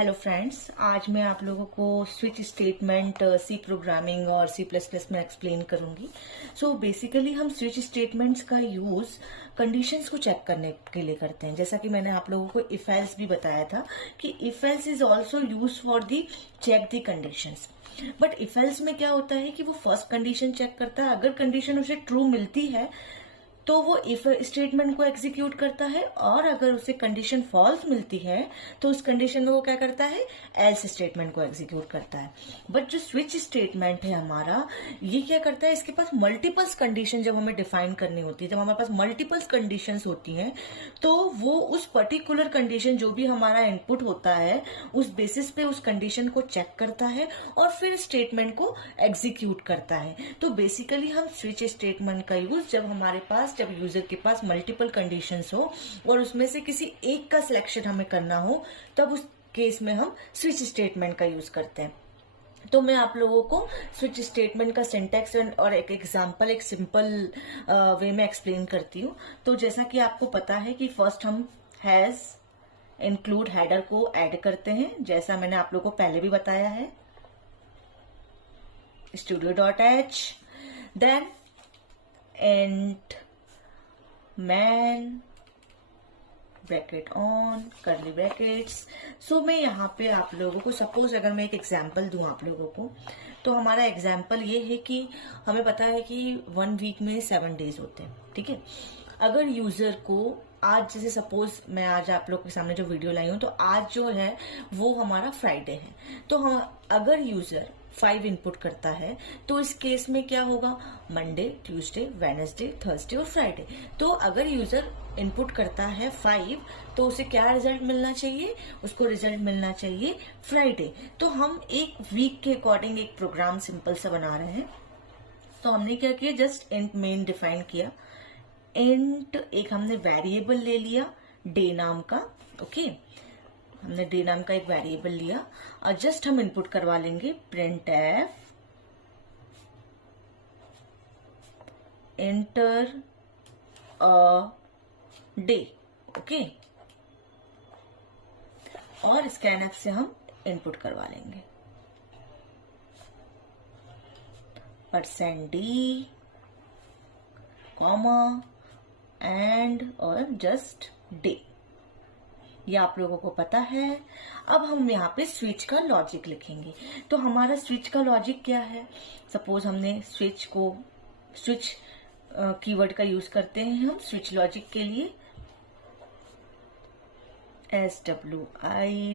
Hello friends, आज मैं आप लोगों को स्विच स्टेटमेंट सी प्रोग्रामिंग और सी प्लस प्लस में एक्सप्लेन करूंगी। सो बेसिकली हम स्विच स्टेटमेंट्स का यूज कंडीशंस को चेक करने के लिए करते हैं। जैसा कि मैंने आप लोगों को इफ एल्स भी बताया था कि if else is also use for the check the conditions. But if else में क्या होता है कि वो फर्स्ट कंडीशन चेक करता है, अगर कंडीशन उसे ट्रू मिलती है तो वो इफ स्टेटमेंट को एग्जीक्यूट करता है, और अगर उसे कंडीशन फॉल्स मिलती है तो उस कंडीशन में वो क्या करता है, एल्स स्टेटमेंट को एग्जीक्यूट करता है। बट जो स्विच स्टेटमेंट है हमारा, ये क्या करता है, इसके पास मल्टीपल्स कंडीशन जब हमें डिफाइन करनी होती है, जब हमारे पास मल्टीपल्स कंडीशंस होती हैं, तो वो उस पर्टिकुलर कंडीशन जो भी हमारा इनपुट होता है उस बेसिस पे उस कंडीशन को चेक करता है और फिर स्टेटमेंट को एग्जीक्यूट करता है। तो बेसिकली हम स्विच स्टेटमेंट का यूज जब यूजर के पास मल्टीपल कंडीशंस हो और उसमें से किसी एक का सिलेक्शन हमें करना हो, तब उस केस में हम स्विच स्टेटमेंट का यूज करते हैं। तो मैं आप लोगों को स्विच स्टेटमेंट का सिंटैक्स और एक एग्जांपल, एक सिंपल वे में एक्सप्लेन करती हूँ। तो जैसा कि आपको पता है कि फर्स्ट हम हैज इंक्लूड हेडर को ऐड करते हैं, जैसा मैंने आप लोगों को पहले भी बताया है, studio.h, then int man bracket on curly brackets. So मैं यहाँ पे आप लोगों को, सपोज अगर मैं एक एग्जांपल दूं आप लोगों को, तो हमारा एग्जांपल ये है कि हमें पता है कि 1 वीक में 7 डेज होते हैं, ठीक है। अगर यूजर को आज, जैसे सपोज मैं आज आप लोग के सामने जो वीडियो लाई हूं, तो आज जो है वो हमारा फ्राइडे है, तो हम अगर यूजर 5 इनपुट करता है तो इस केस में क्या होगा, मंडे, ट्यूसडे, वेडनेसडे, थर्सडे और फ्राइडे। तो अगर यूजर इनपुट करता है 5, तो उसे क्या रिजल्ट मिलना चाहिए, उसको रिजल्ट मिलना चाहिए फ्राइडे। तो हम एक वीक के अकॉर्डिंग एक प्रोग्राम सिंपल सा बना रहे हैं। तो हमने क्या किया, जस्ट इंट मेन डिफाइन किया, इंट एक हमने वेरिएबल ले लिया डे नाम का, ओके। हमने डे नाम का एक वेरिएबल लिया और जस्ट हम इनपुट करवा लेंगे printf enter a day, okay. और स्कैनफ से हम इनपुट करवा लेंगे %d, कॉमा एंड और जस्ट डे। ये आप लोगों को पता है। अब हम यहाँ पे स्विच का लॉजिक लिखेंगे। तो हमारा स्विच का लॉजिक क्या है, सपोज हमने स्विच कीवर्ड का यूज करते हैं हम स्विच लॉजिक के लिए, SWI